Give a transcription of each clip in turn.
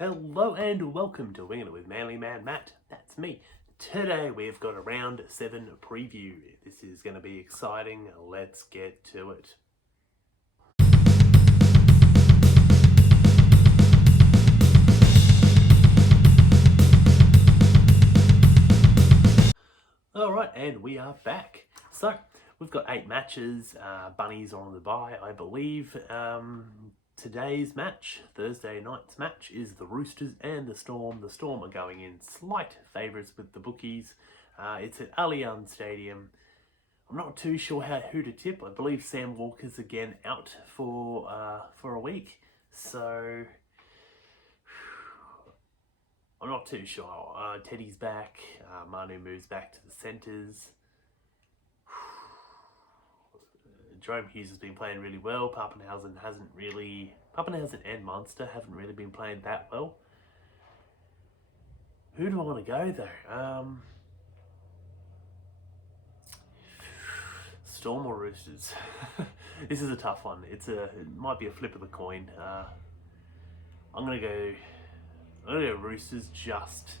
Hello and welcome to Winging It with Manly Man Matt. That's me. Today we've got a round 7 preview. This is going to be exciting. Let's get to it. Alright, and we are back. So, we've got 8 matches. Bunnies are on the bye, I believe. Today's match, Thursday night's match, is the Roosters and the Storm. The Storm are going in slight favourites with the bookies. It's at Allianz Stadium. I'm not too sure who to tip. I believe Sam Walker's again out for a week. So I'm not too sure. Teddy's back. Manu moves back to the centres. Jerome Hughes has been playing really well. Papenhuyzen and Munster haven't really been playing that well. Who do I want to go though? Storm or Roosters? This is a tough one. It might be a flip of the coin. I'm gonna go Roosters just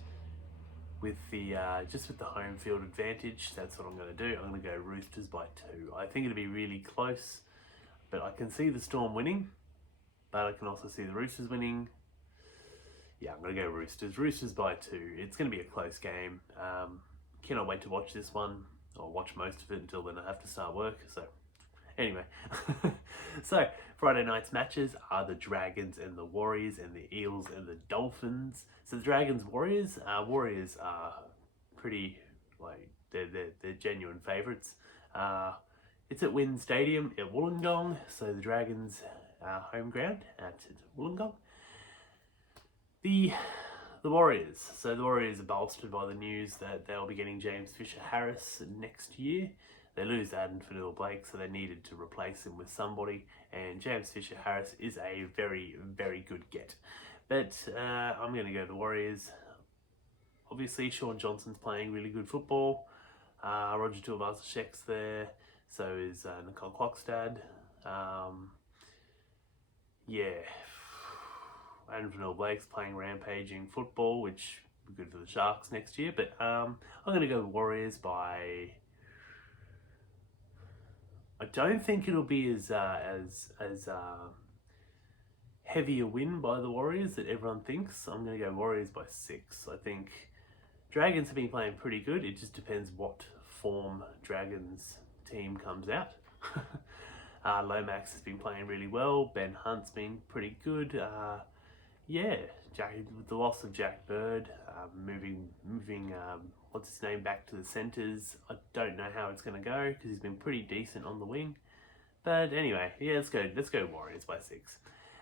with the home field advantage. That's what I'm going to do. I'm going to go Roosters by 2. I think it'll be really close, but I can see the Storm winning, but I can also see the Roosters winning. Yeah, I'm going to go Roosters. Roosters by 2. It's going to be a close game. Cannot wait to watch this one. I'll watch most of it until then I have to start work. So anyway, so Friday night's matches are the Dragons and the Warriors, and the Eels and the Dolphins. So the Dragons Warriors are pretty, they're genuine favourites. It's at WIN Stadium at Wollongong, so the Dragons home ground at Wollongong. The Warriors. So the Warriors are bolstered by the news that they'll be getting James Fisher-Harris next year. They lose Addin Fonua-Blake, so they needed to replace him with somebody, and James Fisher-Harris is a very, very good get. But I'm going to go the Warriors. Obviously, Sean Johnson's playing really good football. Roger Tuivasa-Sheck's there. So is Nicole Klokstad. Addin Fonua-Blake's playing rampaging football, which will be good for the Sharks next year. But I'm going to go the Warriors by... I don't think it'll be as heavy a win by the Warriors that everyone thinks. I'm going to go Warriors by 6. I think Dragons have been playing pretty good. It just depends what form Dragons team comes out. Lomax has been playing really well. Ben Hunt's been pretty good. With the loss of Jack Bird, moving what's his name back to the centres. I don't know how it's going to go because he's been pretty decent on the wing. But anyway, yeah, let's go Warriors by 6.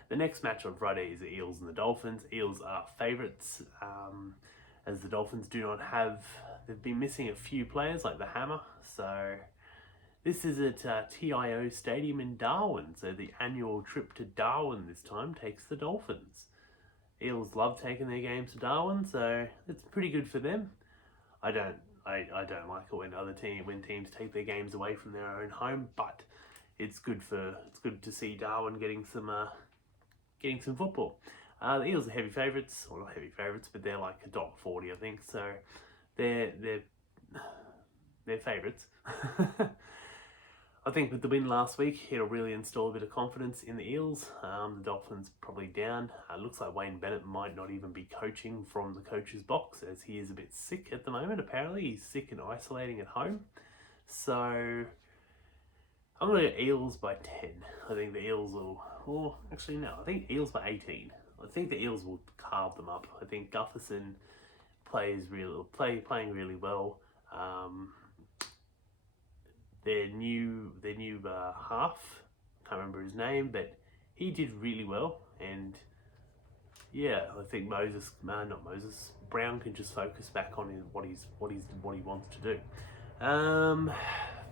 The next match on Friday is the Eels and the Dolphins. Eels are favourites, as the Dolphins they've been missing a few players like the Hammer. So this is at TIO Stadium in Darwin. So the annual trip to Darwin this time takes the Dolphins. Eels love taking their games to Darwin, so it's pretty good for them. I don't like it when teams take their games away from their own home, but it's good to see Darwin getting some football. The Eels are heavy favourites, or not heavy favourites, but they're like $1.40, I think. So they're favourites. I think with the win last week, it'll really install a bit of confidence in the Eels. The Dolphins probably down. Looks like Wayne Bennett might not even be coaching from the coach's box, as he is a bit sick at the moment. Apparently, he's sick and isolating at home. So I'm going to go Eels by 10. I think the Eels will... I think Eels by 18. I think the Eels will carve them up. I think Gutherson playing really well. Their new half, can't remember his name, but he did really well. And yeah, I think Brown can just focus back on what he wants to do.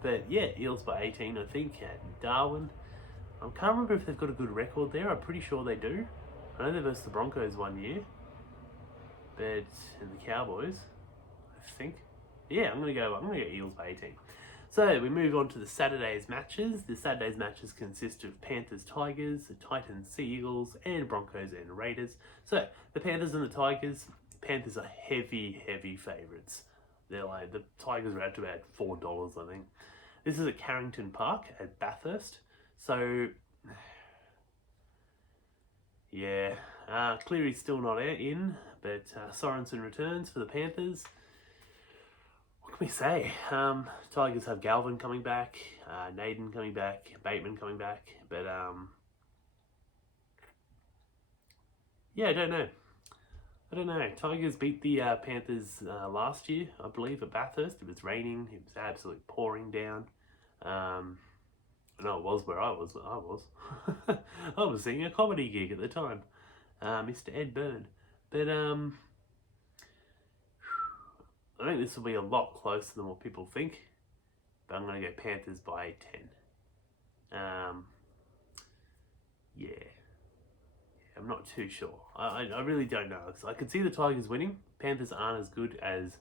But yeah, Eels by 18, I think, at Darwin. I can't remember if they've got a good record there. I'm pretty sure they do. I know they're versus the Broncos one year, and the Cowboys, I think. Yeah, I'm gonna go Eels by 18. So we move on to the Saturday's matches. The Saturday's matches consist of Panthers, Tigers, the Titans, Sea Eagles, and Broncos and Raiders. So the Panthers and the Tigers. Panthers are heavy favourites. They're like, the Tigers are at about $4, I think. This is at Carrington Park at Bathurst. So yeah, Cleary's still not in, but Sorensen returns for the Panthers. What can we say? Tigers have Galvin coming back, Naden coming back, Bateman coming back, but yeah, I don't know. Tigers beat the Panthers last year, I believe, at Bathurst. It was raining. It was absolutely pouring down. No, it was where I was. I was seeing a comedy gig at the time, Mr. Ed Byrne. But I think this will be a lot closer than what people think. But I'm going to go Panthers by 10. Yeah. I'm not too sure. I really don't know. I could see the Tigers winning. Panthers aren't as good as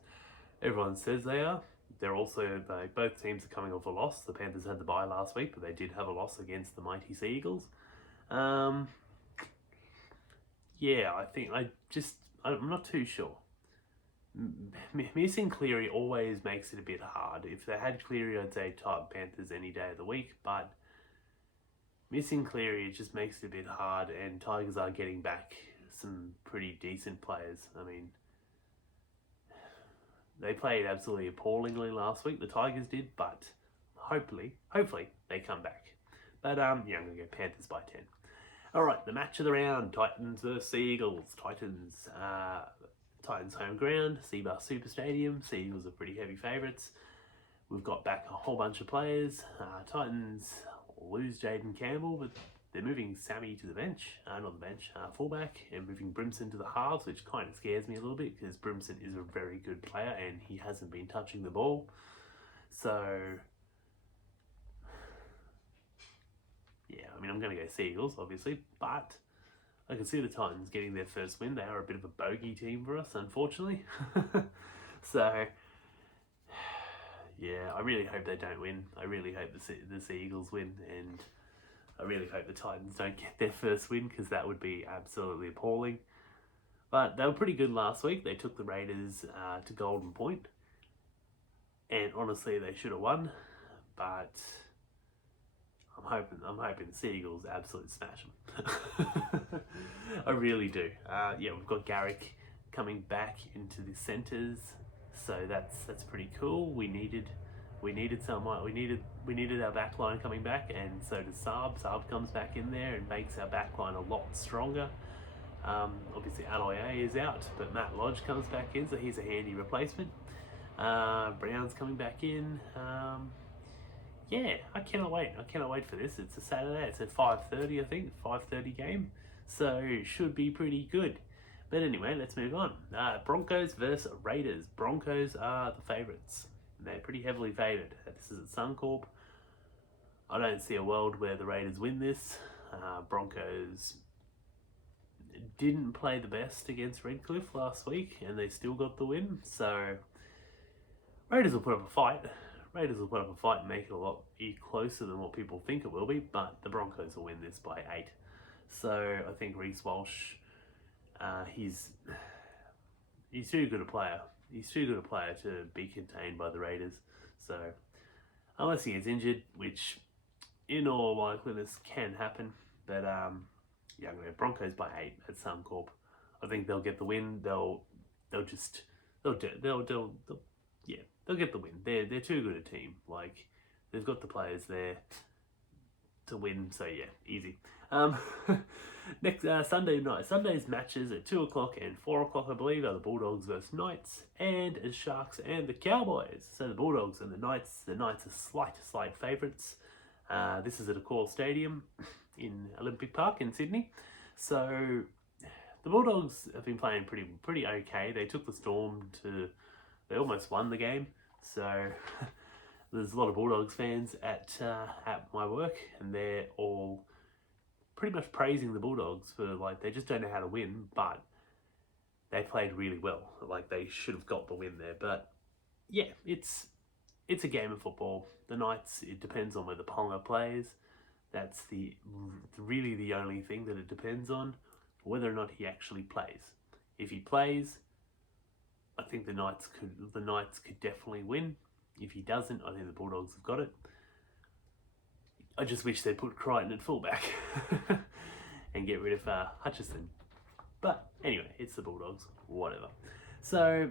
everyone says they are. They're also, both teams are coming off a loss. The Panthers had the bye last week, but they did have a loss against the mighty Sea Eagles. Yeah, I'm not too sure. Missing Cleary always makes it a bit hard. If they had Cleary, I'd say Panthers any day of the week, but missing Cleary, it just makes it a bit hard, and Tigers are getting back some pretty decent players. I mean, they played absolutely appallingly last week, the Tigers did, but hopefully they come back. But yeah, I'm going to go Panthers by 10. Alright, the match of the round, Titans vs Sea Eagles. Titans home ground, Seabar Super Stadium. Sea Eagles are pretty heavy favourites. We've got back a whole bunch of players. Titans lose Jaden Campbell, but they're moving Sammy to the bench, fullback, and moving Brimson to the halves, which kind of scares me a little bit because Brimson is a very good player and he hasn't been touching the ball. So yeah, I mean, I'm going to go Sea Eagles, obviously, but I can see the Titans getting their first win. They are a bit of a bogey team for us, unfortunately. So yeah, I really hope they don't win. I really hope the Sea Eagles win, and I really hope the Titans don't get their first win because that would be absolutely appalling. But they were pretty good last week. They took the Raiders to Golden Point, and honestly, they should have won. But I'm hoping the Sea Eagles absolutely smash them. I really do. Yeah, we've got Garrick coming back into the centres, so that's pretty cool. We needed someone. We needed our back line coming back, and so does Saab. Saab comes back in there and makes our back line a lot stronger. Obviously Aloye is out, but Matt Lodge comes back in, so he's a handy replacement. Brown's coming back in. Yeah, I cannot wait for this. It's a Saturday. It's at 5:30, I think. 5:30 game, so should be pretty good. But anyway, let's move on. Broncos versus Raiders. Broncos are the favourites. They're pretty heavily favoured. This is at Suncorp. I don't see a world where the Raiders win this. Broncos didn't play the best against Redcliffe last week, and they still got the win. So Raiders will put up a fight. And make it a lot closer than what people think it will be, but the Broncos will win this by 8. So I think Reece Walsh, he's too good a player. He's too good a player to be contained by the Raiders. So unless he gets injured, which in all likeliness can happen, but yeah, I'm going to Broncos by 8 at Suncorp. I think they'll get the win. They'll get the win. They're too good a team. Like, they've got the players there to win. So yeah, easy. Next Sunday night. Sunday's matches at 2 o'clock and 4 o'clock, I believe, are the Bulldogs versus Knights, and as Sharks and the Cowboys. So the Bulldogs and the Knights. The Knights are slight favourites. This is at Accor Stadium in Olympic Park in Sydney. So the Bulldogs have been playing pretty okay. They took the Storm to. They almost won the game, so there's a lot of Bulldogs fans at my work, and they're all pretty much praising the Bulldogs for, like, they just don't know how to win, but they played really well. Like, they should have got the win there. But yeah, it's it's a game of football. The Knights, it depends on whether Ponga plays. That's really the only thing that it depends on, whether or not he actually plays. If he plays, I think the Knights could definitely win. If he doesn't, I think the Bulldogs have got it. I just wish they'd put Crichton at fullback and get rid of Hutchison. But anyway, it's the Bulldogs, whatever. So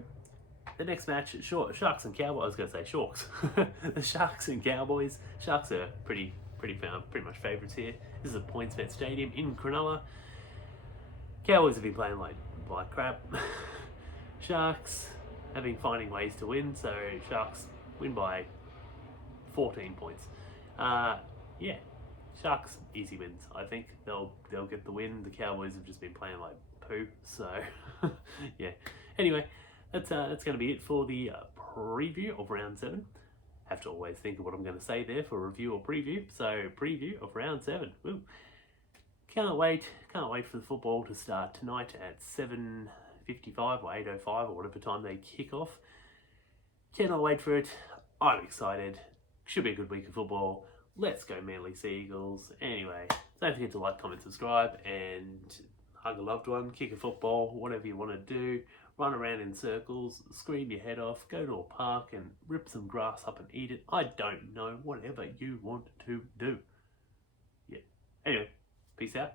the next match, Sharks and Cowboys. I was going to say Sharks. The Sharks and Cowboys. Sharks are pretty much favourites here. This is a PointsBet Stadium in Cronulla. Cowboys have been playing like crap. Sharks have been finding ways to win, so Sharks win by 14 points. Yeah, Sharks easy wins. I think they'll get the win. The Cowboys have just been playing like poo, so yeah. Anyway, that's going to be it for the preview of round 7. Have to always think of what I'm going to say there for review or preview. So preview of round 7. Woo. Can't wait for the football to start tonight at 7:55 or 8:05 or whatever time they kick off. Cannot wait for it. I'm excited. Should be a good week of football. Let's go Manly Sea Eagles. Anyway, don't forget to like, comment, subscribe, and hug a loved one, kick a football, whatever you want to do. Run around in circles, scream your head off, go to a park and rip some grass up and eat it. I don't know, whatever you want to do. Yeah. Anyway, peace out.